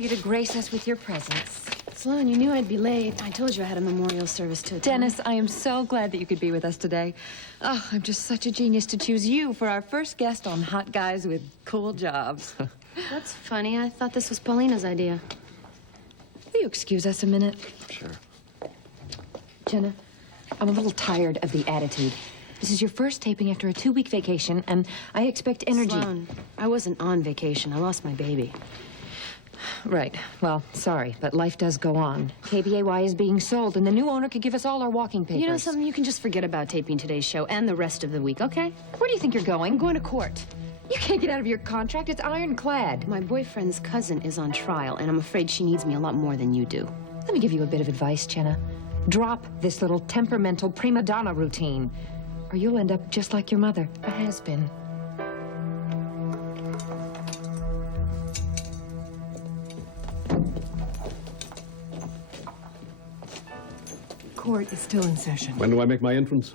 You to grace us with your presence. Sloan, you knew I'd be late. I told you I had a memorial service to attend. Dennis, I am so glad that you could be with us today. Oh, I'm just such a genius to choose you for our first guest on Hot Guys with Cool Jobs. That's funny. I thought this was Paulina's idea. Will you excuse us a minute? Sure. Jenna, I'm a little tired of the attitude. This is your first taping after a 2-week vacation, and I expect energy. Sloan, I wasn't on vacation. I lost my baby. Right. Well, sorry, but life does go on. KBAY is being sold, and the new owner could give us all our walking papers. You know something? You can just forget about taping today's show and the rest of the week, okay? Where do you think you're going? I'm going to court. You can't get out of your contract. It's ironclad. My boyfriend's cousin is on trial, and I'm afraid she needs me a lot more than you do. Let me give you a bit of advice, Jenna. Drop this little temperamental prima donna routine, or you'll end up just like your mother, a has-been. Court is still in session. When do I make my entrance?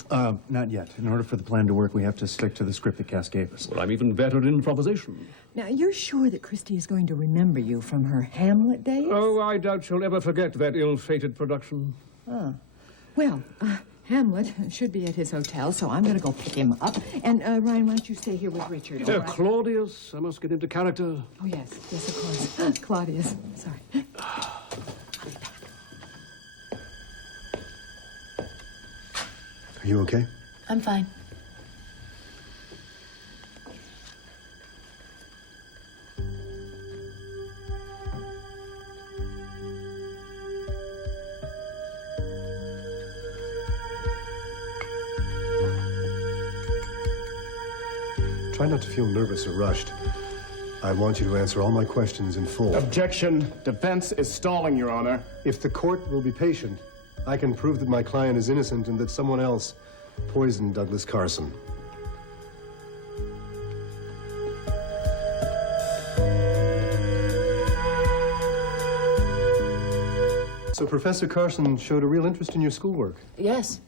Not yet. In order for the plan to work, we have to stick to the script that Cass gave us. Well, I'm even better at improvisation. Now, you're sure that Christy is going to remember you from her Hamlet days? Oh, I doubt she'll ever forget that ill-fated production. Well, Hamlet should be at his hotel, so I'm going to go pick him up. And, Ryan, why don't you stay here with Richard, all right? Claudius, I must get into character. Oh, yes, of course. Claudius, sorry. Are you okay? I'm fine. Try not to feel nervous or rushed. I want you to answer all my questions in full. Objection. Defense is stalling, Your Honor. If the court will be patient, I can prove that my client is innocent and that someone else poisoned Douglas Carson. So Professor Carson showed a real interest in your schoolwork? Yes,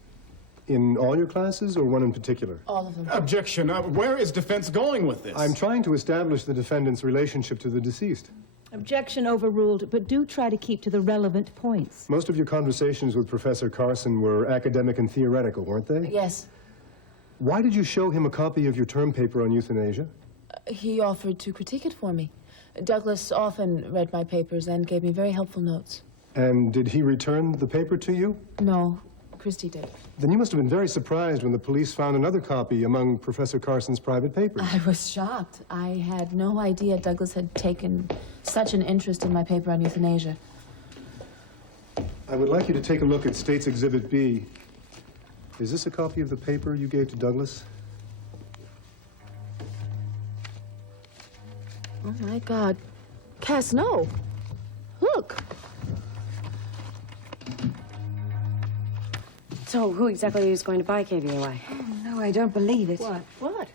In all your classes or one in particular? all of them. Objection. Where is defense going with this? I'm trying to establish the defendant's relationship to the deceased. Objection overruled, but do try to keep to the relevant points. Most of your conversations with Professor Carson were academic and theoretical, weren't they? Yes, Why did you show him a copy of your term paper on euthanasia? he offered to critique it for me. Douglas often read my papers and gave me very helpful notes. And did he return the paper to you? No, Christy did. Then you must have been very surprised when the police found another copy among Professor Carson's private papers. I was shocked. I had no idea Douglas had taken such an interest in my paper on euthanasia. I would like you to take a look at State's Exhibit B. Is this a copy of the paper you gave to Douglas? Oh, my God. Cass, no. Look. So, who exactly is going to buy KBAY? Oh, no, I don't believe it. What? What?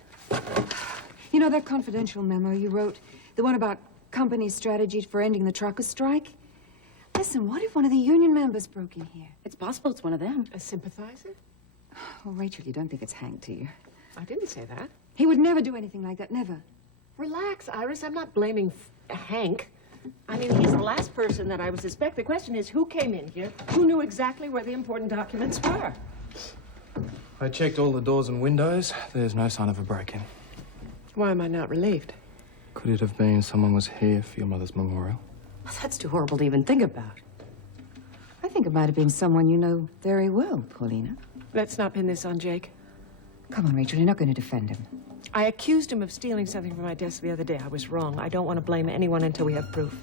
You know that confidential memo you wrote? The one about company's strategy for ending the trucker strike? Listen, what if one of the union members broke in here? It's possible it's one of them. A sympathizer? Oh, Rachel, you don't think it's Hank, do you? I didn't say that. He would never do anything like that, never. Relax, Iris. I'm not blaming Hank. I mean, he's the last person that I would suspect. The question is, who came in here? Who knew exactly where the important documents were? I checked all the doors and windows. There's no sign of a break-in. Why am I not relieved? Could it have been someone was here for your mother's memorial? That's too horrible to even think about. I think it might have been someone you know very well, Paulina. Let's not pin this on Jake. Come on, Rachel, you're not going to defend him. I accused him of stealing something from my desk the other day. I was wrong. I don't want to blame anyone until we have proof.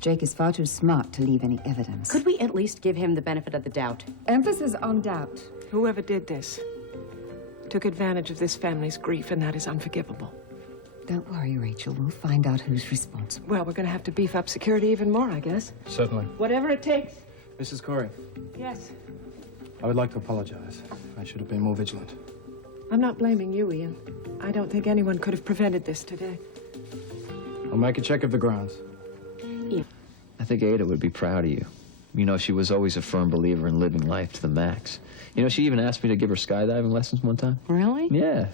Jake is far too smart to leave any evidence. Could we at least give him the benefit of the doubt? Emphasis on doubt. Whoever did this took advantage of this family's grief, and that is unforgivable. Don't worry, Rachel. We'll find out who's responsible. Well, we're going to have to beef up security even more, I guess. Certainly. Whatever it takes. Mrs. Corey, Yes. I would like to apologize. I should have been more vigilant. I'm not blaming you, Ian. I don't think anyone could have prevented this today. I'll make a check of the grounds. I think Ada would be proud of you. You know, she was always a firm believer in living life to the max. You know, she even asked me to give her skydiving lessons one time. Really? Yeah.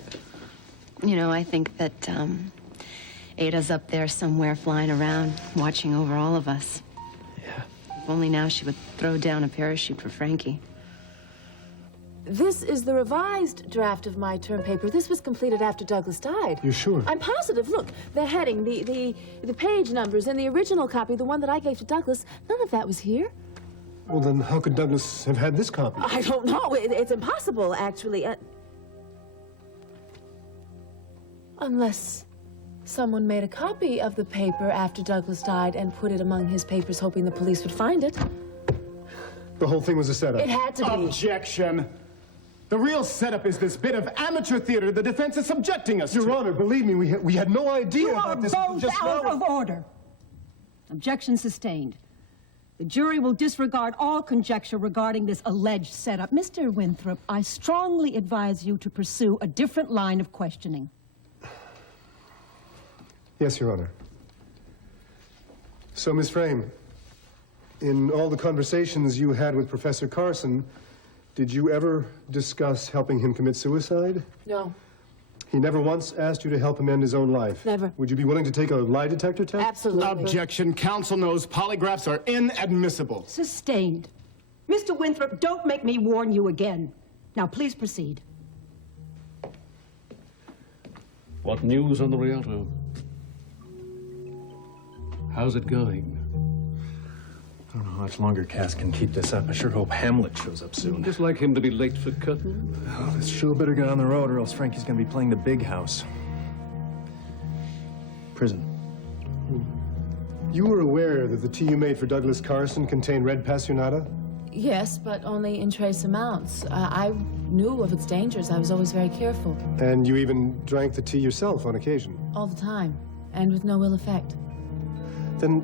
You know, I think that, Ada's up there somewhere flying around, watching over all of us. Yeah. If only now she would throw down a parachute for Frankie. This is the revised draft of my term paper. This was completed after Douglas died. You're sure? I'm positive. Look, the heading, the page numbers, and the original copy, the one that I gave to Douglas, none of that was here. Well, then how could Douglas have had this copy? I don't know. It's impossible, actually. Unless someone made a copy of the paper after Douglas died and put it among his papers, hoping the police would find it. The whole thing was a setup. It had to be. Objection! The real setup is this bit of amateur theater the defense is subjecting us to. Your Honor, believe me, we had no idea about this. Both out of order. Objection sustained. The jury will disregard all conjecture regarding this alleged setup. Mr. Winthrop, I strongly advise you to pursue a different line of questioning. Yes, Your Honor. So, Miss Frame, in all the conversations you had with Professor Carson, did you ever discuss helping him commit suicide? No. He never once asked you to help him end his own life? Never. Would you be willing to take a lie detector test? Absolutely. Objection. Counsel knows polygraphs are inadmissible. Sustained. Mr. Winthrop, don't make me warn you again. Now, please proceed. What news on the Rialto? How's it going? I don't know how much longer Cass can keep this up. I sure hope Hamlet shows up soon. Just like him to be late for curtain. Oh, this show better get on the road or else Frankie's gonna be playing the big house. Prison. You were aware that the tea you made for Douglas Carson contained red passionata? Yes, but only in trace amounts. I knew of its dangers. I was always very careful. And you even drank the tea yourself on occasion? All the time, and with no ill effect. Then,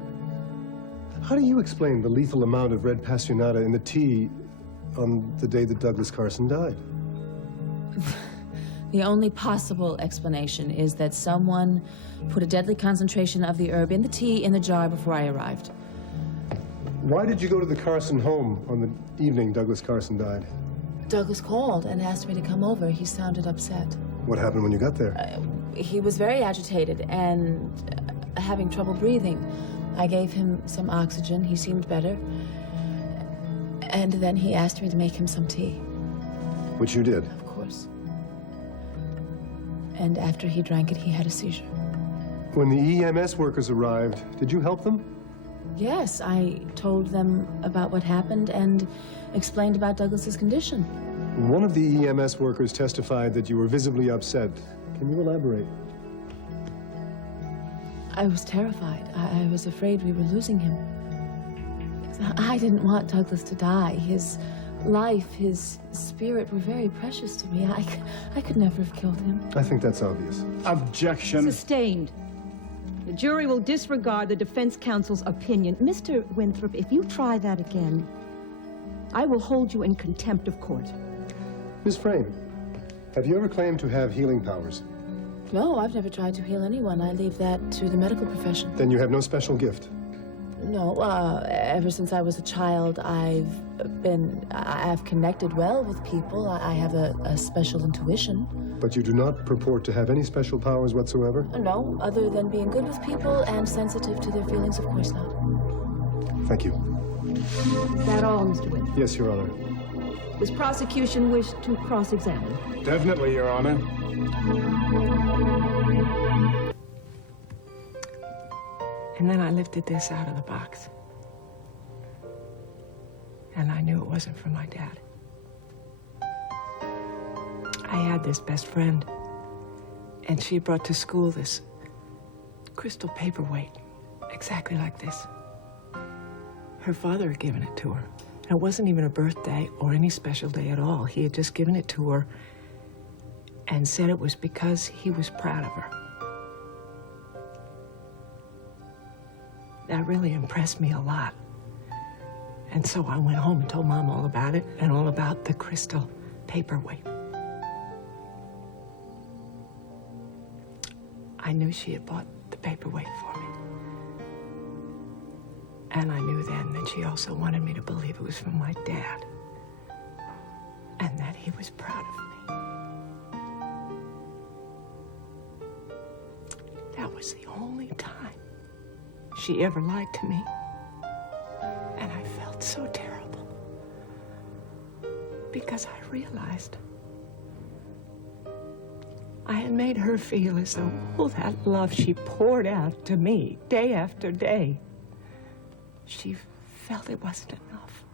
how do you explain the lethal amount of red passionata in the tea on the day that Douglas Carson died? The only possible explanation is that someone put a deadly concentration of the herb in the tea in the jar before I arrived. Why did you go to the Carson home on the evening Douglas Carson died? Douglas called and asked me to come over. He sounded upset. What happened when you got there? He was very agitated and having trouble breathing. I gave him some oxygen. He seemed better. And then he asked me to make him some tea. Which you did? Of course. And after he drank it, he had a seizure. When the EMS workers arrived, did you help them? Yes, I told them about what happened and explained about Douglas's condition. One of the EMS workers testified that you were visibly upset. Can you elaborate? I was terrified. I was afraid we were losing him. I didn't want Douglas to die. His life, his spirit were very precious to me. I could never have killed him. I think that's obvious. Objection. Sustained. The jury will disregard the defense counsel's opinion. Mr. Winthrop, if you try that again, I will hold you in contempt of court. Miss Frame, have you ever claimed to have healing powers? No, I've never tried to heal anyone. I leave that to the medical profession. Then you have no special gift? No, ever since I was a child, I've connected well with people. I have a special intuition. But you do not purport to have any special powers whatsoever? No, other than being good with people and sensitive to their feelings, of course not. Thank you. Is that all, Mr. Winthrop? Yes, Your Honor. Does prosecution wish to cross-examine? Definitely, Your Honor. And then I lifted this out of the box. And I knew it wasn't from my dad. I had this best friend, and she brought to school this crystal paperweight, exactly like this. Her father had given it to her. And it wasn't even a birthday or any special day at all. He had just given it to her and said it was because he was proud of her. That really impressed me a lot. And so I went home and told Mom all about it and all about the crystal paperweight. I knew she had bought the paperweight for me. And I knew then that she also wanted me to believe it was from my dad. And that he was proud of me. That was was the only time she ever lied to me. And I felt so terrible. Because I realized I had made her feel as though all that love she poured out to me day after day, she felt it wasn't enough.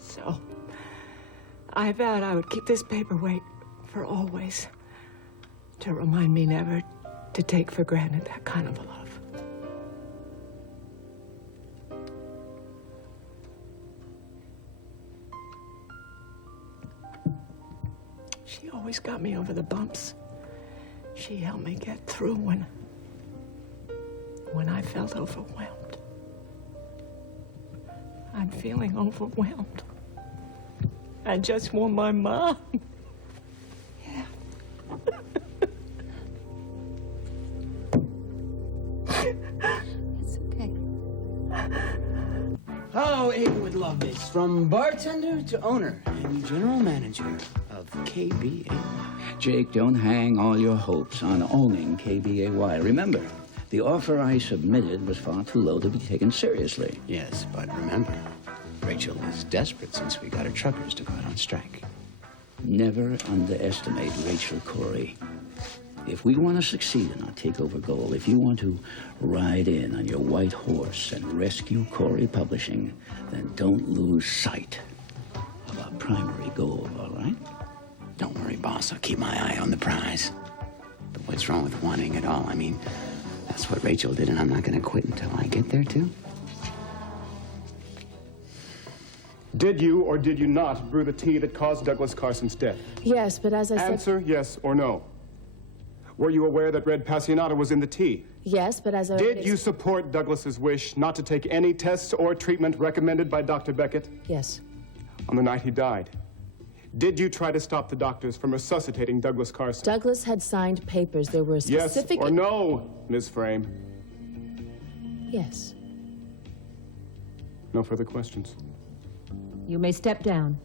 So, I vowed I would keep this paperweight for always, to remind me never to take for granted that kind of love. She always got me over the bumps. She helped me get through when I felt overwhelmed. I'm feeling overwhelmed. I just want my mom. Yeah. It's okay. Oh, Ada would love this. From bartender to owner and general manager of KBAY. Jake, don't hang all your hopes on owning KBAY. Remember, the offer I submitted was far too low to be taken seriously. Yes, but remember, Rachel is desperate since we got her truckers to go out on strike. Never underestimate Rachel Corey. If we want to succeed in our takeover goal, if you want to ride in on your white horse and rescue Corey Publishing, then don't lose sight of our primary goal, all right? Don't worry, boss. I'll keep my eye on the prize. But what's wrong with wanting it all? I mean, that's what Rachel did, and I'm not going to quit until I get there, too. Did you or did you not brew the tea that caused Douglas Carson's death? Yes, but as I said... Answer yes or no. Were you aware that red passionata was in the tea? Yes, but as I... Did you support Douglas's wish not to take any tests or treatment recommended by Dr. Beckett? Yes. On the night he died, did you try to stop the doctors from resuscitating Douglas Carson? Douglas had signed papers. There were specific... Yes or no, Ms. Frame? Yes. No further questions. You may step down.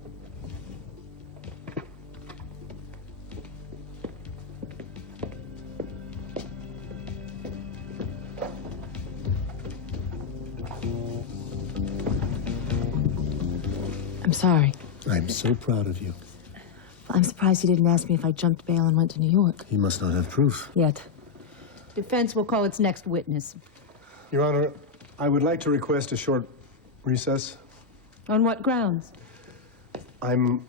I'm sorry. I'm so proud of you. I'm surprised you didn't ask me if I jumped bail and went to New York. He must not have proof. Yet. Defense will call its next witness. Your Honor, I would like to request a short recess. On what grounds? I'm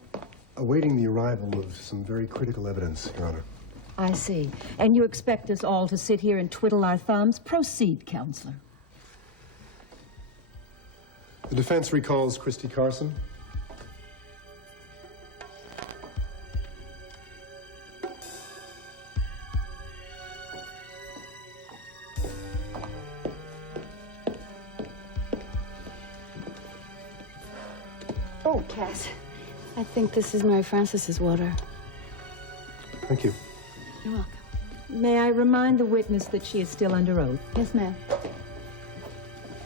awaiting the arrival of some very critical evidence, Your Honor. I see. And you expect us all to sit here and twiddle our thumbs? Proceed, Counselor. The defense recalls Christy Carson. Oh, Cass. I think this is Mary Francis's water. Thank you. You're welcome. May I remind the witness that she is still under oath? Yes, ma'am.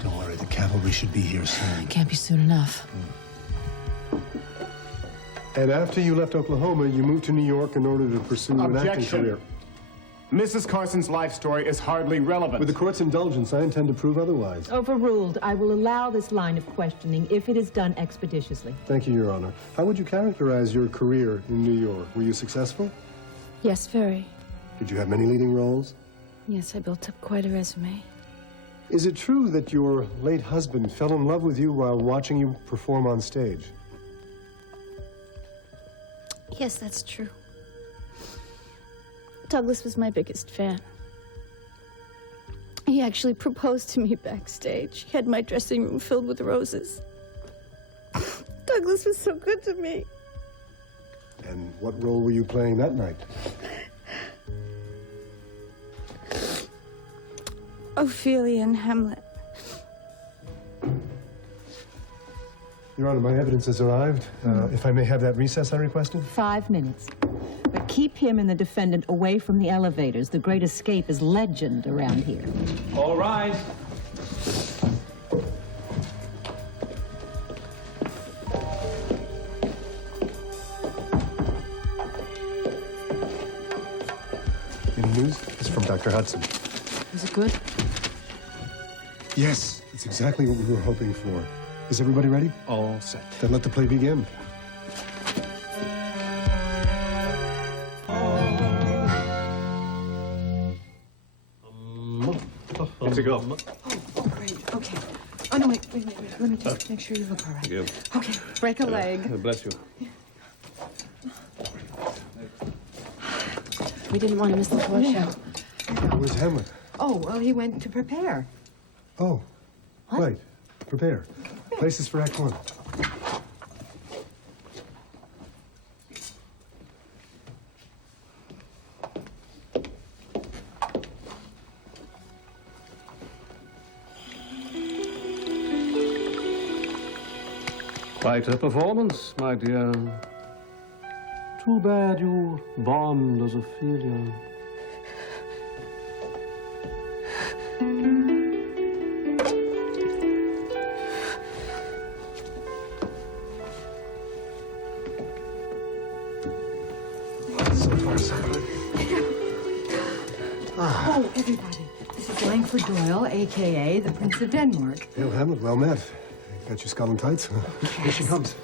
Don't worry, the cavalry should be here soon. It can't be soon enough. And after you left Oklahoma, you moved to New York in order to pursue an acting Objection. career. Mrs. Carson's life story is hardly relevant. With the court's indulgence, I intend to prove otherwise. Overruled. I will allow this line of questioning if it is done expeditiously. Thank you, Your Honor. How would you characterize your career in New York? Were you successful? Yes, very. Did you have many leading roles? Yes, I built up quite a resume. Is it true that your late husband fell in love with you while watching you perform on stage? Yes, that's true. Douglas was my biggest fan. He actually proposed to me backstage. He had my dressing room filled with roses. Douglas was so good to me. And what role were you playing that night? Ophelia and Hamlet. Your Honor, my evidence has arrived. If I may have that recess I requested? 5 minutes. But keep him and the defendant away from the elevators. The Great Escape is legend around here. All rise. news. It's from Dr. Hudson. Is it good? Yes, it's exactly what we were hoping for. Is everybody ready? All set. Then let the play begin. How's it go? Oh, great. Okay. Oh, no, wait. Let me just make sure you look all right. You. Okay, break a leg. Bless you. We didn't want to miss the floor show. Where's Hamlet? Oh, well, he went to prepare. Oh, right. Prepare. Places for Act 1. Quite a performance, my dear. Too bad you bombed as a failure. So far, so good. Oh, everybody. This is Langford Doyle, a.k.a. the Prince of Denmark. Hail, Hamlet. Well met. Got your skull and tights? Here she comes.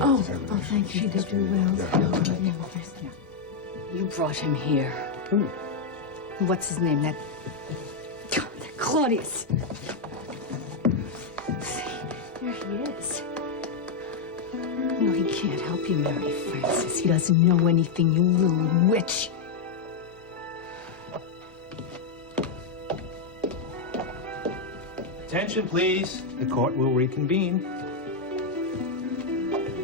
Oh, thank you. She did do well. You brought him here. Who? What's his name? That Claudius. See, there he is. No, he can't help you, Mary Frances. He doesn't know anything, you little witch. Attention, please. The court will reconvene.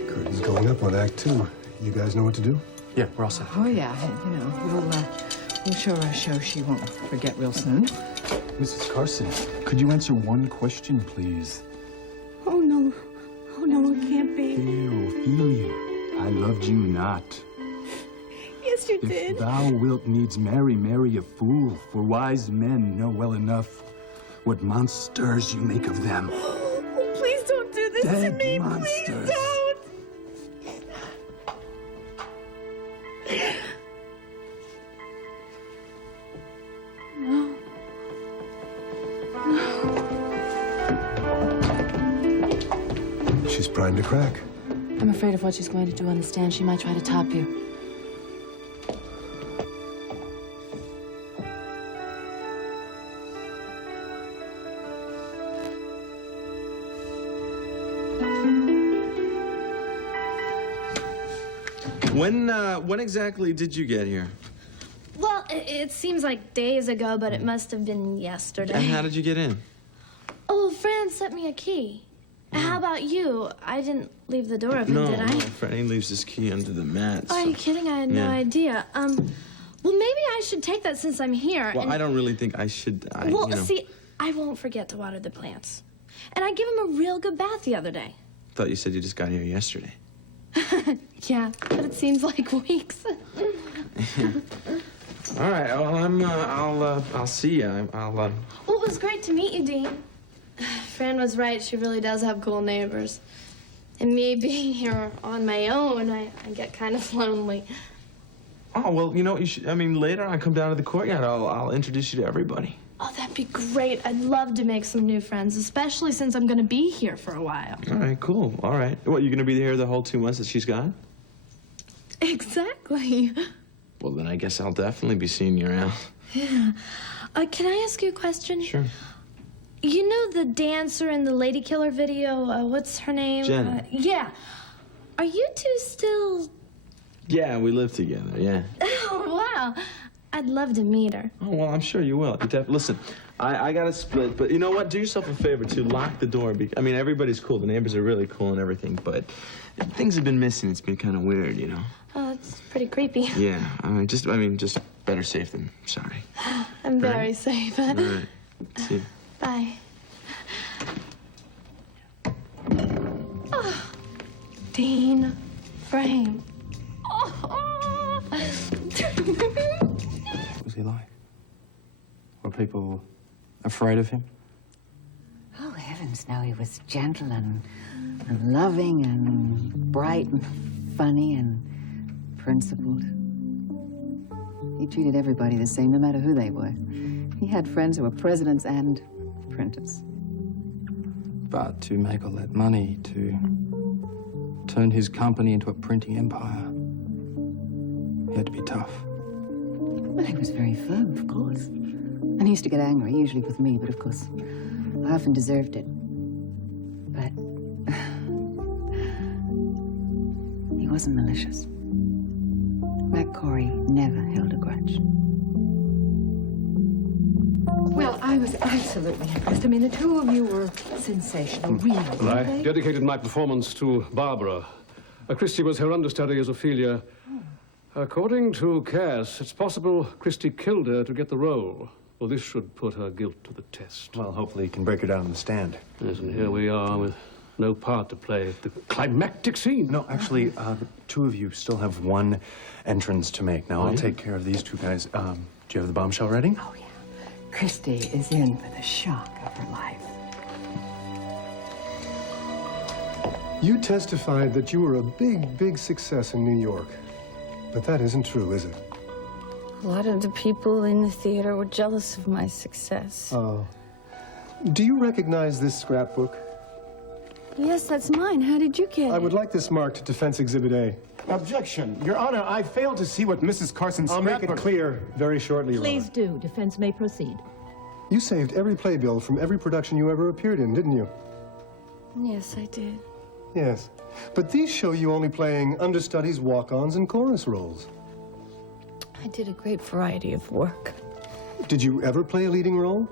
Curtain's going up on Act 2. You guys know what to do? Yeah, we're all set. Oh, yeah. You know, we'll show her a show she won't forget real soon. Mrs. Carson, could you answer one question, please? Oh, no. Oh, no, it can't be. Ophelia, I loved you not. Yes, you If did. thou wilt needs marry a fool, for wise men know well enough what monsters you make of them. Oh, please don't do this Dead to me. monsters. Please don't. No. She's primed to crack. I'm afraid of what she's going to do on the stand. She might try to top you. When exactly did you get here? Well, it seems like days ago, but it must have been yesterday. And how did you get in? Oh, Fran sent me a key. How about you? I didn't leave the door open, did I? No, Franny leaves his key under the mat. Are you kidding? I had no idea. Well, maybe I should take that since I'm here. Well, I don't really think I should. You know. See, I won't forget to water the plants. And I gave him a real good bath the other day. Thought you said you just got here yesterday. Yeah, but it seems like weeks. All right. Well, I'll see you. Well, it was great to meet you, Dean. Fran was right. She really does have cool neighbors. And me being here on my own, I get kind of lonely. Oh, well, you know what you should... I mean, later I come down to the courtyard. I'll introduce you to everybody. Oh, that'd be great. I'd love to make some new friends, especially since I'm going to be here for a while. All right, cool. All right. What, you going to be here the whole 2 months that she's gone? Exactly. Well, then I guess I'll definitely be seeing you around. Yeah. Can I ask you a question? Sure. You know the dancer in the Lady Killer video? What's her name? Jenna. Yeah. Are you two still... Yeah, we live together, yeah. Oh, wow. I'd love to meet her. Oh, well, I'm sure you will. Listen, I got to split, but you know what? Do yourself a favor, too. Lock the door. I mean, everybody's cool. The neighbors are really cool and everything, but things have been missing. It's been kind of weird, you know? Oh, it's pretty creepy. Yeah, I mean, just better safe than sorry. I'm very safe. All right. See you. Bye. Oh, Dean Frame. Oh. What was he like? Were people afraid of him? Oh, heavens, no. He was gentle and loving and bright and funny and principled. He treated everybody the same, no matter who they were. He had friends who were presidents and printers. But to make all that money, to turn his company into a printing empire, he had to be tough. Well, he was very firm, of course. And he used to get angry, usually with me, but of course, I often deserved it. But he wasn't malicious. That Corey never held a grudge. Well, I was absolutely impressed. I mean, the two of you were sensational, really. Well, I dedicated my performance to Barbara. Christy was her understudy as Ophelia. According to Cass, it's possible Christy killed her to get the role. Well, this should put her guilt to the test. Well, hopefully you can break her down on the stand. Yes, and here we are with no part to play at the climactic scene. No, actually, the two of you still have one entrance to make. Now, I'll take care of these two guys. Do you have the bombshell ready? Oh, yeah. Christy is in for the shock of her life. You testified that you were a big, big success in New York. But that isn't true, is it? A lot of the people in the theater were jealous of my success. Do you recognize this scrapbook? Yes, that's mine. How did you get it? I would like this marked Defense Exhibit A. Objection. Your Honor, I failed to see what Mrs. Carson's I'll make it clear very shortly, Your Please Honor. do. Defense may proceed. You saved every playbill from every production you ever appeared in, didn't you? Yes, I did. Yes. But these show you only playing understudies, walk-ons, and chorus roles. I did a great variety of work. Did you ever play a leading role?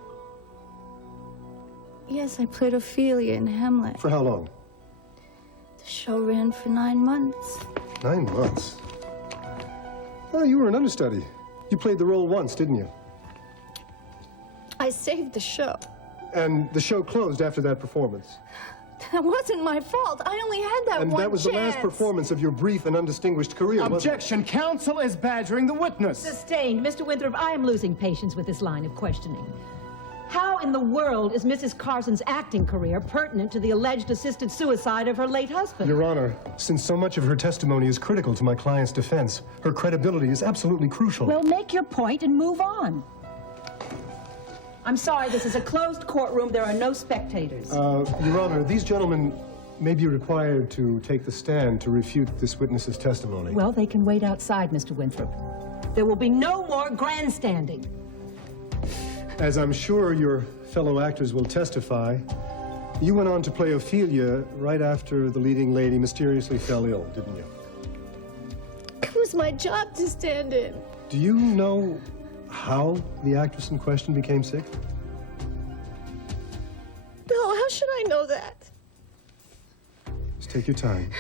Yes, I played Ophelia in Hamlet. For how long? The show ran for 9 months. 9 months. Oh, you were an understudy. You played the role once, didn't you? I saved the show. And the show closed after that performance. That wasn't my fault. I only had that And one that was the last chance. performance of your brief and undistinguished career, wasn't it? Objection. Counsel is badgering the witness. Sustained. Mr. Winthrop, I am losing patience with this line of questioning. How in the world is Mrs. Carson's acting career pertinent to the alleged assisted suicide of her late husband? Your Honor, since so much of her testimony is critical to my client's defense, her credibility is absolutely crucial. Well, make your point and move on. I'm sorry, this is a closed courtroom. There are no spectators. Your Honor, these gentlemen may be required to take the stand to refute this witness's testimony. Well, they can wait outside, Mr. Winthrop. There will be no more grandstanding. As I'm sure your fellow actors will testify, you went on to play Ophelia right after the leading lady mysteriously fell ill, didn't you? It was my job to stand in. Do you know how the actress in question became sick? No, how should I know that? Just take your time.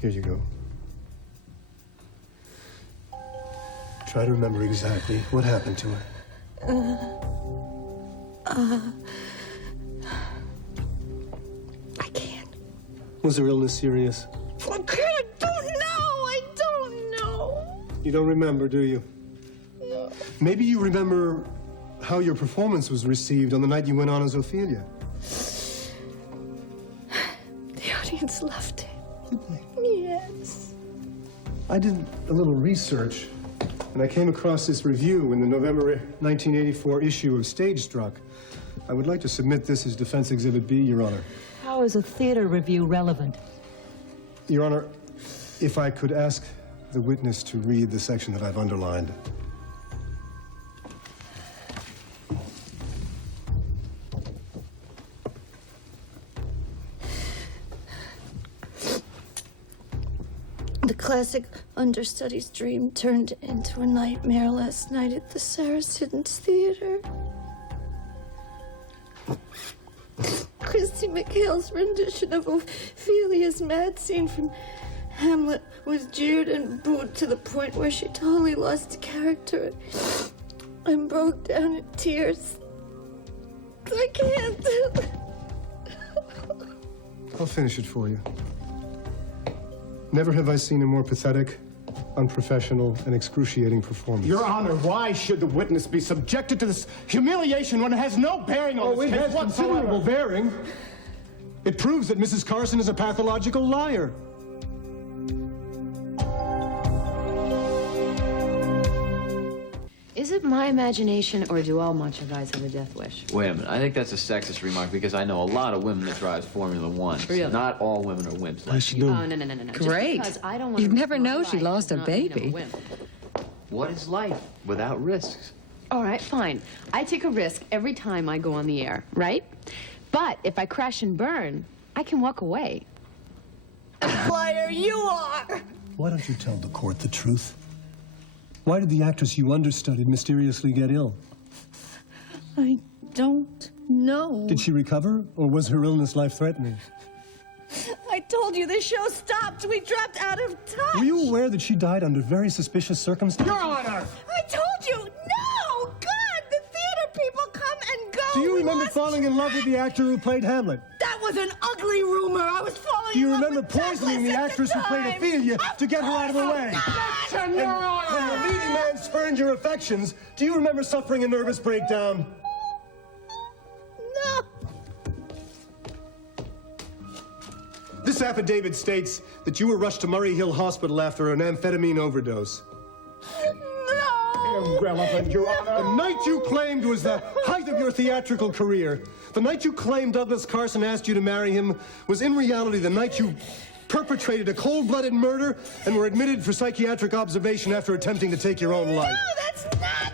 Here you go. Try to remember exactly what happened to her. I can't. Was her illness serious? I don't know. You don't remember, do you? No. Maybe you remember how your performance was received on the night you went on as Ophelia. The audience loved it. Did they? Yes. I did a little research, and I came across this review in the November 1984 issue of Stage Struck. I would like to submit this as Defense Exhibit B, Your Honor. How is a theater review relevant? Your Honor, if I could ask the witness to read the section that I've underlined. The classic understudy's dream turned into a nightmare last night at the Saracens Theater. Christy McHale's rendition of Ophelia's mad scene from Hamlet was jeered and booed to the point where she totally lost character and broke down in tears. I can't. I'll finish it for you. Never have I seen a more pathetic, unprofessional, and excruciating performance. Your Honor, why should the witness be subjected to this humiliation when it has no bearing on this case it has considerable bearing. It proves that Mrs. Carson is a pathological liar. Is it my imagination, or do all macho guys have a death wish? Wait a minute. I think that's a sexist remark because I know a lot of women that drive Formula One. Really? Not all women are wimps like you. Oh, no. Great. Just because I don't want You'd to never risk my know she life lost a does not mean I'm baby. wimp. What is life without risks? All right, fine. I take a risk every time I go on the air, right? But if I crash and burn, I can walk away. Liar, you are! Why don't you tell the court the truth? Why did the actress you understudied mysteriously get ill? I don't know. Did she recover, or was her illness life-threatening? I told you the show stopped. We dropped out of touch. Were you aware that she died under very suspicious circumstances? Your Honor! I told you! No! God! The theater people come and go! Do you remember falling in love with the actor who played Hamlet? That was an ugly rumor. I was falling Do you in love remember with poisoning the Douglas actress at who played time. Ophelia to get her out of the way? Objection, Your Honor! When the leading man spurned your affections, do you remember suffering a nervous breakdown? No. This affidavit states that you were rushed to Murray Hill Hospital after an amphetamine overdose. Irrelevant, Your Honor. The night you claimed was the height of your theatrical career. The night you claimed Douglas Carson asked you to marry him was in reality the night you perpetrated a cold-blooded murder and were admitted for psychiatric observation after attempting to take your own life. No, that's not